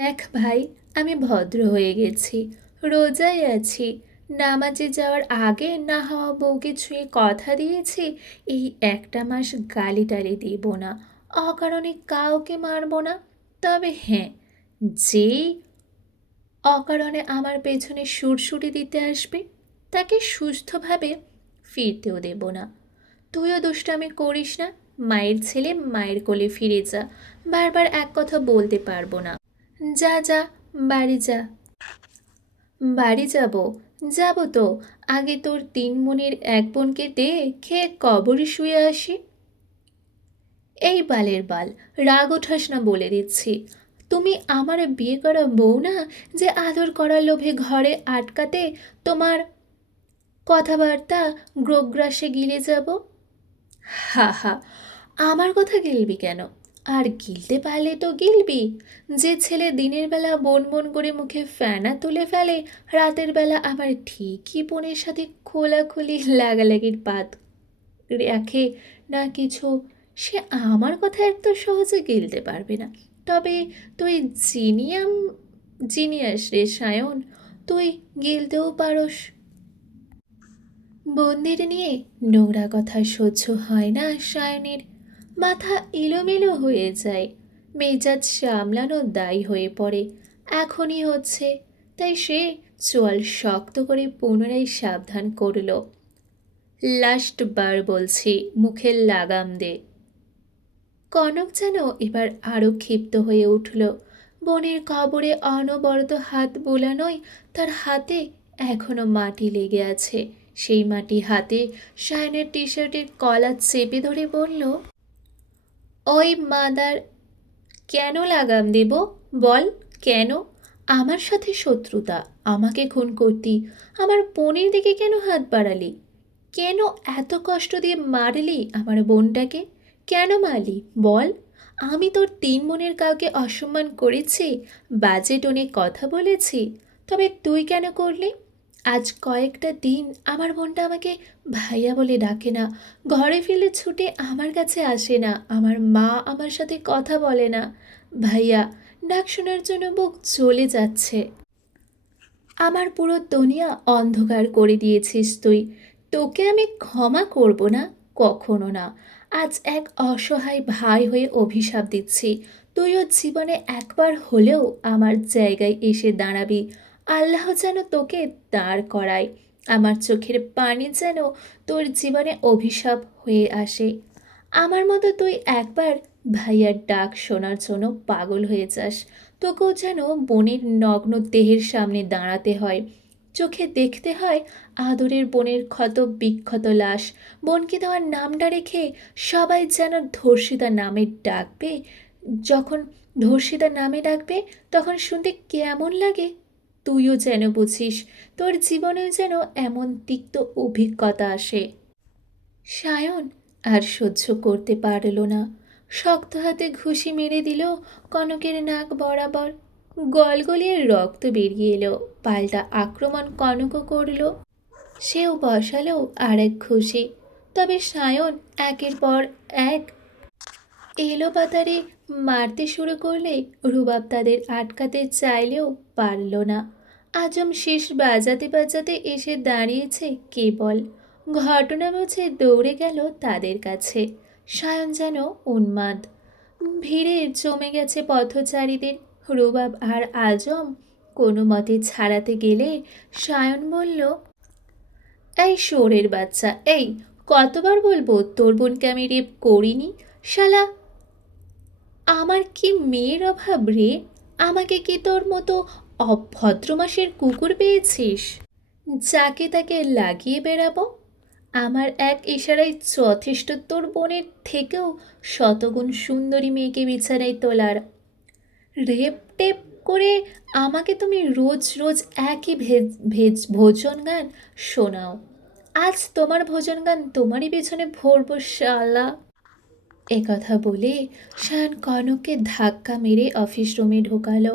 দেখ ভাই, আমি ভদ্র হয়ে গেছি, রোজায় আছি। নামাজে যাওয়ার আগে না হওয়া বউকে ছুঁয়ে কথা দিয়েছি এই একটা মাস গালি টালি দিব না, অকারণে কাউকে মারবো না। তবে হ্যাঁ, যেই অকারণে আমার পেছনে সুরসুরি দিতে আসবে তাকে সুস্থভাবে ফিরতেও দেব না। তুইও দুষ্টামি করিস না। মায়ের ছেলে মায়ের কোলে ফিরে যা। বারবার এক কথা বলতে পারবো না। যা যা, বাড়ি যা। বাড়ি যাব, যাব তো। আগে তোর তিন বোনের এক বোনকে দে, খেয়ে কবরে শুয়ে আসি। এই বালের বাল, রাগ ওঠাস না বলে দিচ্ছি। তুমি আমার বিয়ে করা বউ না যে আদর করার লোভে ঘরে আটকাতে তোমার কথাবার্তা গ্রোগ্রাসে গিলে যাব। হা হা, আমার কথা গিলবি কেন? আর গিলতে পারলে তো গিলবি। যে ছেলে দিনের বেলা বন বন করে মুখে ফেনা তুলে ফেলে, রাতের বেলা আবার ঠিকই বোনের সাথে খোলাখুলি লাগালাগির পাত রাখে না কিছু, সে আমার কথা এত সহজে গিলতে পারবে না। তবে তুই জিনিয়াম জিনিয়াস রে সায়ন, তুই গিলতেও পারস। বোনদের নিয়ে নোংরা কথা সহ্য হয় না সায়নের। মাথা এলোমেলো হয়ে যায়, মেজাজ সামলানো দায়ী হয়ে পড়ে। এখনই হচ্ছে, তাই সে চোয়াল শক্ত করে পুনরায় সাবধান করল। লাস্ট বার বলছি, মুখের লাগাম দে। কনক যেন এবার আরও ক্ষিপ্ত হয়ে উঠল। বোনের কবরে অনবরত হাত বোলানোয় তার হাতে এখনো মাটি লেগে আছে। সেই মাটি হাতে সায়নের টি শার্টের কলার চেপে ধরে বলল, ওই মাদার, কেন লাগাম দেব? বল, কেন? আমার সাথে শত্রুতা, আমাকে খুন করতি, আমার বোনের দিকে কেন হাত বাড়ালি? কেন এত কষ্ট দিয়ে মারলি আমার বোনটাকে? কেন মারলি বল? আমি তোর তিন বোনের কাউকে অসম্মান করেছি, বাজে টোনে কথা বলেছি? তবে তুই কেন করলি? আজ কয়েকটা দিন আমার বোনটা আমাকে ভাইয়া বলে ডাকে না, ঘরে ফিরলে ছুটে আমার কাছে আসে না, আমার মা আমার সাথে কথা বলে না। ভাইয়া ডাক শোনার জন্য বুক চলে যাচ্ছে। আমার পুরো দুনিয়া অন্ধকার করে দিয়েছিস তুই। তোকে আমি ক্ষমা করব না, কখনো না। আজ এক অসহায় ভাই হয়ে অভিশাপ দিচ্ছি, তুইও জীবনে একবার হলেও আমার জায়গায় এসে দাঁড়াবি। আল্লাহ যেন তোকে দাঁড় করায়। আমার চোখের পানি যেন তোর জীবনে অভিশাপ হয়ে আসে। আমার মতো তুই একবার ভাইয়ার ডাক শোনার জন্য পাগল হয়ে যাস। তোকেও যেন বোনের নগ্ন দেহের সামনে দাঁড়াতে হয়, চোখে দেখতে হয় আদরের বোনের ক্ষত বিক্ষত লাশ। বোনকে দেওয়ার নামটা রেখে সবাই যেন ধর্ষিতা নামে ডাকবে। যখন ধর্ষিতা নামে ডাকবে তখন শুনতে কেমন লাগে তুইও যেন বুঝিস, তোর জীবনেও যেন এমন তিক্ত অভিজ্ঞতা আসে। সায়ন আর সহ্য করতে পারল না, শক্ত হাতে ঘুষি মেরে দিল কনকের নাক বরাবর। গলগলিয়ে রক্ত বেরিয়ে এলো। পাল্টা আক্রমণ কনকও করল, সেও বসালো আর এক ঘুষি। তবে সায়ন একের পর এক এলো পাতারে মারতে শুরু করলে রুবাব তাদের আটকাতে চাইলেও পারল না। আজম শেষ বাজাতে বাজাতে এসে দাঁড়িয়েছে কেবল। ঘটনা বুঝে দৌড়ে গেল তাদের কাছে। সায়ন যেন উন্মাদ, ভিড়ে জমে গেছে পথচারীদের। রুবাব আর আজম কোনো মতে ছাড়াতে গেলে সায়ন বলল, এই শোরের বাচ্চা, এই কতবার বলবো তোর বোনকে আমি রেপ করিনি? শালা, আমার কি মেয়ের অভাব রে? আমাকে কি তোর মতো অভদ্র মাসের কুকুর পেয়েছিস, যাকে তাকে লাগিয়ে বেড়াবো? আমার এক ইশারায় যথেষ্ট তোর বোনের থেকেও শতগুণ সুন্দরী মেয়েকে বিছানায় তোলার। রেপ টেপ করে আমাকে তুমি রোজ রোজ একই ভেজ ভেজ ভোজন গান শোনাও। আজ তোমার ভোজন গান তোমারই পেছনে ভরবো শালা। একথা বলে শায়ন কনককে ধাক্কা মেরে অফিস রুমে ঢোকালো।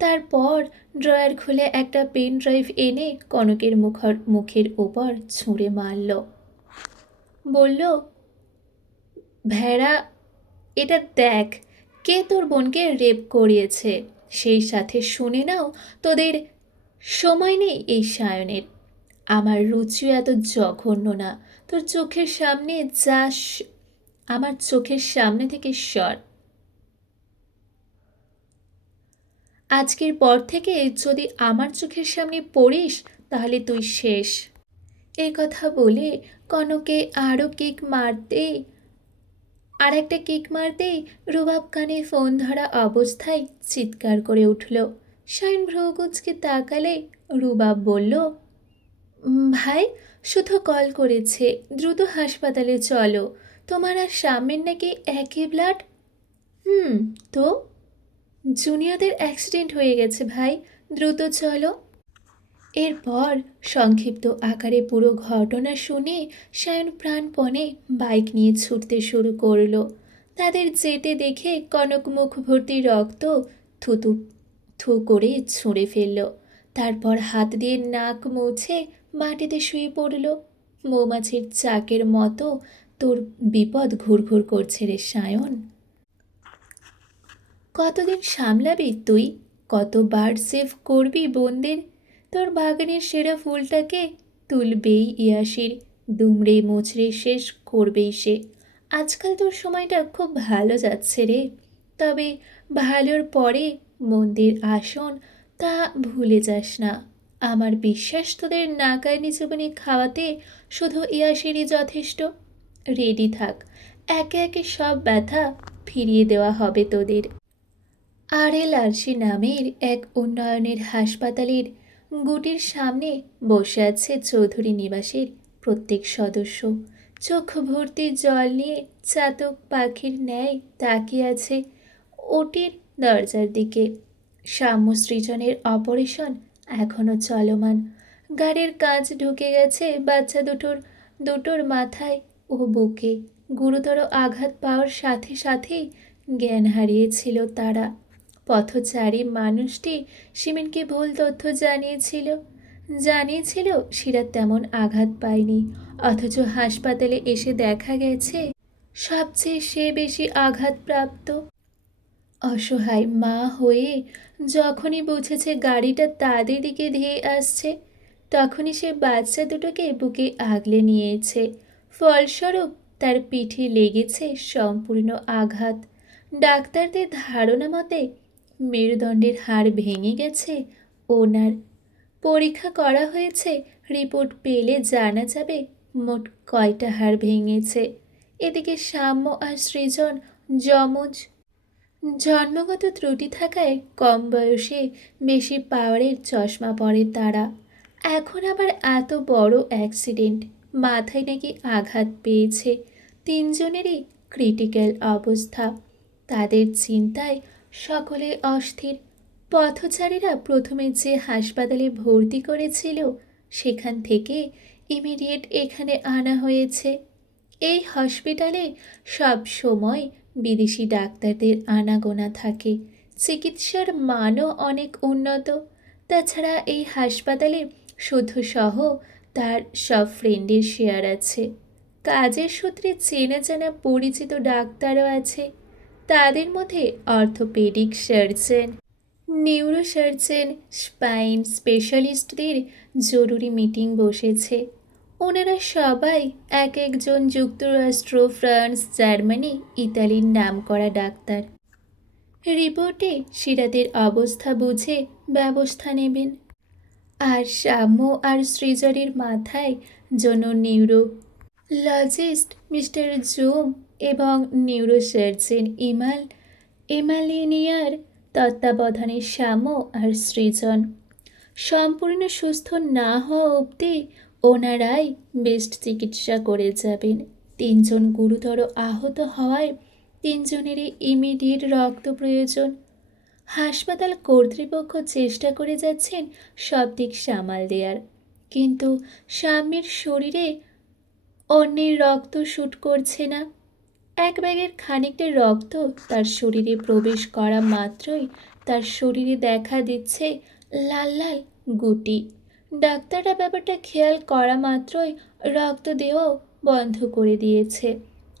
তারপর ড্রয়ার খুলে একটা পেন ড্রাইভ এনে কনকের মুখের ওপর ছুঁড়ে মারল। বলল, ভেড়া, এটা দেখ কে তোর বোনকে রেপ করিয়েছে। সেই সাথে শুনে নাও তোদের সময় নেই এই সায়নের। আমার রুচিও এত জঘন্য না। তোর চোখের সামনে যাস, আমার চোখের সামনে থেকে সর। আজকের পর থেকে যদি আমার চোখের সামনে পড়িস তাহলে তুই শেষ। এ কথা বলে কনকে আরও কিক মারতেই আর একটা কিক মারতেই রুবাব কানে ফোন ধরা অবস্থায় চিৎকার করে উঠল। শাইন ভ্রুকুচকে তাকালে রুবাব বলল, ভাই শুধু কল করেছে, দ্রুত হাসপাতালে চলো। তোমার আর সামনের নাকি একই ব্লাড। হুম, তো জুনিয়রদের অ্যাক্সিডেন্ট হয়ে গেছে ভাই, দ্রুত চলো। এরপর সংক্ষিপ্ত আকারে পুরো ঘটনা শুনে সায়ন প্রাণপণে বাইক নিয়ে ছুটতে শুরু করলো। তাদের যেতে দেখে কনক মুখ ভর্তি রক্ত থুতু থু করে ছুঁড়ে ফেলল। তারপর হাত দিয়ে নাক মুছে মাটিতে শুয়ে পড়ল। মৌমাছির চাকের মতো তোর বিপদ ঘুরঘুর করছে রে সায়ন। কতদিন সামলাবি তুই? কতবার সেভ করবি বোনদের? তোর বাগানের সেরা ফুলটাকে তুলবেই ইয়াসির, দুমড়ে মুচড়ে শেষ করবেই সে। আজকাল তোর সময়টা খুব ভালো যাচ্ছে রে, তবে ভালোর পরে মন্দির আসন তা ভুলে যাস না। আমার বিশ্বাস তোদের নাকানি চুবানি খাওয়াতে শুধু ইয়াসিরই যথেষ্ট। রেডি থাক, একে একে সব ব্যথা ফিরিয়ে দেওয়া হবে তোদের। RLRC নামের এক উন্নয়নের হাসপাতালের গুটির সামনে বসে আছে চৌধুরী নিবাসের প্রত্যেক সদস্য। চোখ ভর্তি জল নিয়ে চাতক পাখির ন্যায় তাকিয়ে আছে ওটির দরজার দিকে। সাম্য সৃজনের অপারেশন এখনও চলমান। গাড়ির কাঁচ ঢুকে গেছে বাচ্চা দুটোর মাথায় ও বুকে। গুরুতর আঘাত পাওয়ার সাথে সাথেই জ্ঞান হারিয়েছিল তারা। পথচারী মানুষটি সিমিনকে ভুল তথ্য জানিয়েছিল সিরাত তেমন আঘাত পায়নি, অথচ হাসপাতালে এসে দেখা গেছে সবচেয়ে সে বেশি আঘাতপ্রাপ্ত। অসহায় মা হয়ে যখনই বুঝেছে গাড়িটা তাদের দিকে ধেয়ে আসছে, তখনই সে বাচ্চা দুটোকে বুকে আগলে নিয়েছে। ফলস্বরূপ তার পিঠে লেগেছে সম্পূর্ণ আঘাত। ডাক্তারদের ধারণা মতে মেরুদণ্ডের হাড় ভেঙে গেছে ওনার। পরীক্ষা করা হয়েছে, রিপোর্ট পেলে জানা যাবে মোট কয়টা হাড় ভেঙেছে। এদিকে সাম্য আর সৃজন যমজ। জন্মগত ত্রুটি থাকায় কম বয়সে বেশি পাওয়ারের চশমা পরে তারা। এখন আবার এত বড় অ্যাক্সিডেন্ট, মাথায় নাকি আঘাত পেয়েছে। তিনজনেরই ক্রিটিক্যাল অবস্থা। তাদের চিন্তায় সকলে অস্থির। পথচারীরা প্রথমে যে হাসপাতালে ভর্তি করেছিল সেখান থেকে ইমিডিয়েট এখানে আনা হয়েছে। এই হসপিটালে সব সময় বিদেশি ডাক্তারদের আনাগোনা থাকে। চিকিৎসার মানও অনেক উন্নত। তাছাড়া এই হাসপাতালে শুধু সহ তার সব ফ্রেন্ডের শেয়ার আছে। কাজের সূত্রে চেনা জানা পরিচিত ডাক্তারও আছে। তাদের মধ্যে orthopaedic surgeon, neuro surgeon, spine স্পেশালিস্টদের জরুরি মিটিং বসেছে। ওনারা সবাই এক একজন যুক্তরাষ্ট্র, ফ্রান্স, জার্মানি, ইতালির নামকরা ডাক্তার। রিপোর্টে সিরাতের অবস্থা বুঝে ব্যবস্থা নেবেন। আর সাম্য আর সৃজনের মাথায় জন্য নিউরোলজিস্ট মিস্টার জুম এবং নিউরোসার্জন এমালিনিয়ার তত্ত্বাবধানে সাম্য আর সৃজন সম্পূর্ণ সুস্থ না হওয়া অবধি ওনারাই বেস্ট চিকিৎসা করে যাবেন। তিনজন গুরুতর আহত হওয়ায় তিনজনেরই ইমিডিয়েট রক্ত প্রয়োজন। হাসপাতাল কর্তৃপক্ষ চেষ্টা করে যাচ্ছেন সব দিক সামাল দেওয়ার, কিন্তু সাম্যের শরীরে অন্যের রক্ত শ্যুট করছে না। এক ব্যাগের খানিকটা রক্ত তার শরীরে প্রবেশ করা মাত্রই তার শরীরে দেখা দিচ্ছে লাল লাল গুটি। ডাক্তাররা ব্যাপারটা খেয়াল করা মাত্রই রক্ত দেওয়াও বন্ধ করে দিয়েছে।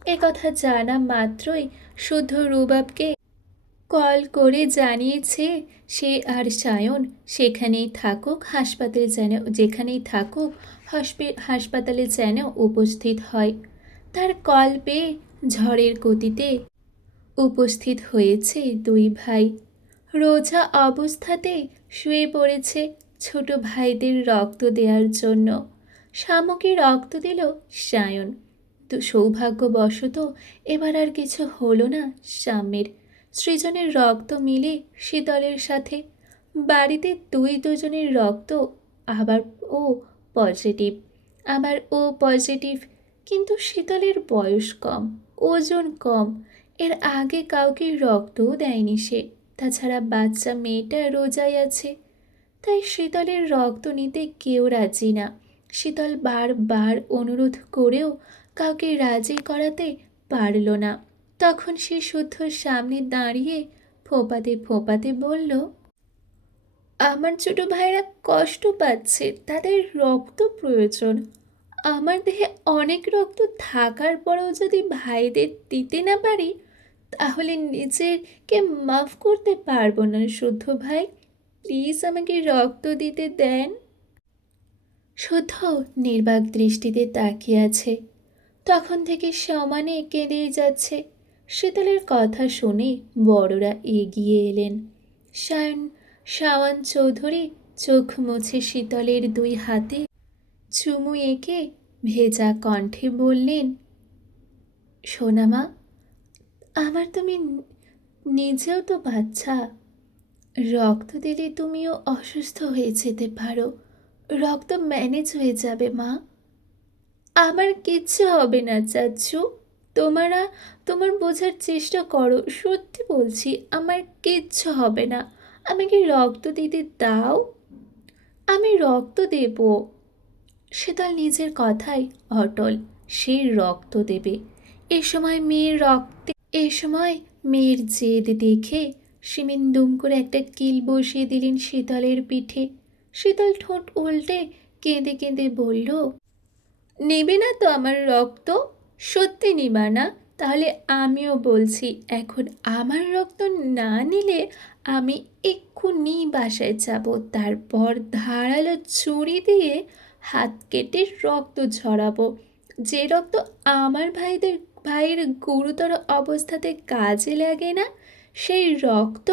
এ কথা জানা মাত্রই শুদ্ধ রুবাবকে কল করে জানিয়েছে সে আর সায়ন সেখানেই থাকুক, হাসপাতালে যেন যেখানেই থাকুক হাসপাতালে যেন উপস্থিত হয়। তার কল পেয়ে ঝড়ের গতিতে উপস্থিত হয়েছে দুই ভাই। রোজা অবস্থাতে শুয়ে পড়েছে ছোট ভাইদের রক্ত দেওয়ার জন্য। শামুকে রক্ত দিল সায়ন। তো সৌভাগ্যবশত এবার আর কিছু হলো না স্বামীর। সৃজনের রক্ত মিলে শীতলের সাথে বাড়িতে দুজনের রক্ত আবার ও পজিটিভ, আবার ও পজিটিভ। কিন্তু শীতলের বয়স কম, ওজন কম, এর আগে কাউকে রক্তও দেয়নি সে। তাছাড়া বাচ্চা মেয়েটা রোজায় আছে, তাই শীতলের রক্ত নিতে কেউ রাজি না। শীতল বারবার অনুরোধ করেও কাউকে রাজি করাতে পারল না। তখন সে শুদ্ধর সামনে দাঁড়িয়ে ফোঁপাতে ফোঁপাতে বলল, আমার ছোট ভাইরা কষ্ট পাচ্ছে, তাদের রক্ত প্রয়োজন। আমার দেহে অনেক রক্ত থাকার পরেও যদি ভাইদের দিতে না পারি, তাহলে নিজেকে মাফ করতে পারবো না শুদ্ধ ভাই। প্লিজ আমাকে রক্ত দিতে দেন। শুদ্ধ নির্বাক দৃষ্টিতে তাকিয়ে আছে। তখন থেকে সমানে কেঁদেই যাচ্ছে। শীতলের কথা শুনে বড়রা এগিয়ে এলেন। সায়ন শাওয়ান চৌধুরী চোখ মুছে শীতলের দুই হাতে চুমু এঁকে ভেজা কণ্ঠে বললেন, সোনামা, আমার তুমি নিজেও তো বাচ্চা। রক্ত দিলে তুমিও অসুস্থ হয়ে যেতে পারো, রক্ত ম্যানেজ হয়ে যাবে মা। আমার কিচ্ছু হবে না চাচ্ছু, তোমার বোঝার চেষ্টা করো, সত্যি বলছি আমার কিচ্ছু হবে না। আমাকে রক্ত দিতে দাও, আমি রক্ত দেব। শীতল নিজের কথায় অটল, সে রক্ত দেবে। এ সময় মেয়ের জেদ দেখে সিমিন দুম করে একটা কিল বসিয়ে দিলেন শীতলের পিঠে। শীতল ঠোঁট উল্টে কেঁদে কেঁদে বলল, নেবে না তো আমার রক্ত? সত্যি নিবা না? তাহলে আমিও বলছি, এখন আমার রক্ত না নিলে আমি এক্ষুনি বাসায় যাব, তারপর ধারালো ছুরি দিয়ে হাত কেটে রক্ত ঝরাবো। যে রক্ত আমার ভাইয়ের গুরুতর অবস্থাতে কাজে লাগে না, সেই রক্ত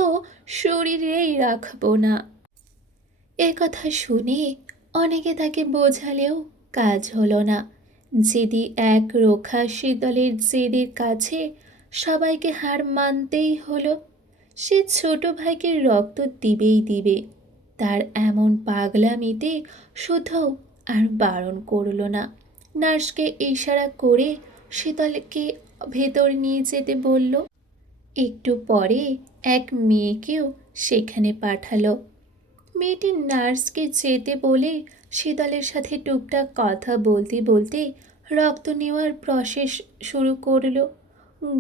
শরীরেই রাখবো না। এ কথা শুনে অনেকে তাকে বোঝালেও কাজ হলো না। জেদি এক রোখা শীতলের জেদের কাছে সবাইকে হার মানতেই হলো। সে ছোট ভাইকে রক্ত দিবেই দিবে। তার এমন পাগলামিতে শুধু আর বারণ করল না। নার্সকে ইশারা করে শীতলকে ভেতর নিয়ে যেতে বলল। একটু পরে এক মেয়েকেও সেখানে পাঠালো। মেয়েটি নার্সকে যেতে বলে শীতলের সাথে টুকটাক কথা বলতে বলতে রক্ত নেওয়ার প্রসেস শুরু করলো।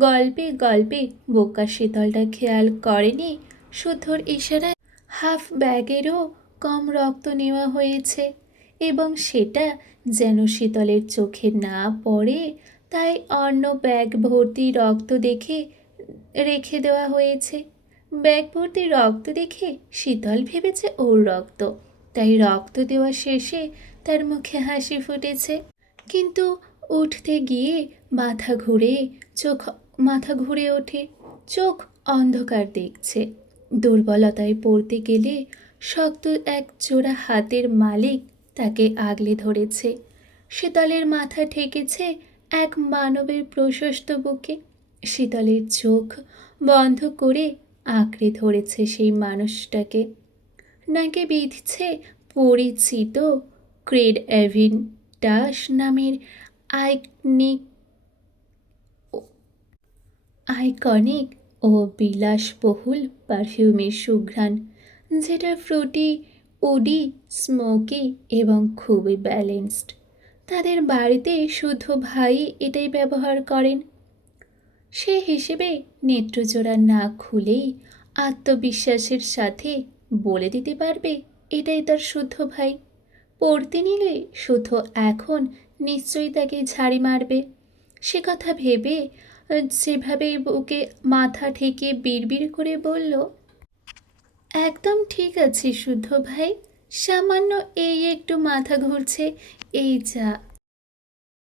গল্পে গল্পে বোকা শীতলটা খেয়াল করেনি শুদ্ধর ইশারায় হাফ ব্যাগেরও কম রক্ত নেওয়া হয়েছে, এবং সেটা যেন শীতলের চোখে না পড়ে, তাই অন্য ব্যাগ ভর্তি রক্ত দেখে রেখে দেওয়া হয়েছে। ব্যাগ ভর্তি রক্ত দেখে শীতল ভেবেছে ওর রক্ত, তাই রক্ত দেওয়া শেষে তার মুখে হাসি ফুটেছে। কিন্তু উঠতে গিয়ে মাথা ঘুরে ওঠে, চোখ অন্ধকার দেখছে। দুর্বলতায় পড়তে গেলে শক্ত এক জোড়া হাতের মালিক তাকে আগলে ধরেছে। শীতলের মাথা ঠেকেছে এক মানবের প্রশস্ত বুকে। শীতলের চোখ বন্ধ করে আঁকড়ে ধরেছে সেই মানুষটাকে। নাকে বিঁধছে পরিচিত ক্রেড এভিন ডাস নামের আইকনিক ও বিলাসবহুল পারফিউমের সুঘ্রাণ, যেটা ফ্রুটি, উডি, স্মোকি এবং খুবই ব্যালেন্সড। তাদের বাড়িতে শুধু ভাই এটাই ব্যবহার করেন। সে হিসেবে নেত্রজোড়া না খুলেই আত্মবিশ্বাসের সাথে বলে দিতে পারবে এটাই তার শুদ্ধ ভাই। পড়তে নিলে শুদ্ধ এখন নিশ্চয়ই তাকে ঝাড়ি মারবে। সে কথা ভেবে সেভাবেই বুকে মাথা ঠেকিয়ে বিড়বিড় করে বলল, একদম ঠিক আছে শুদ্ধ ভাই, সামান্য এই একটু মাথা ঘুরছে, এই যা।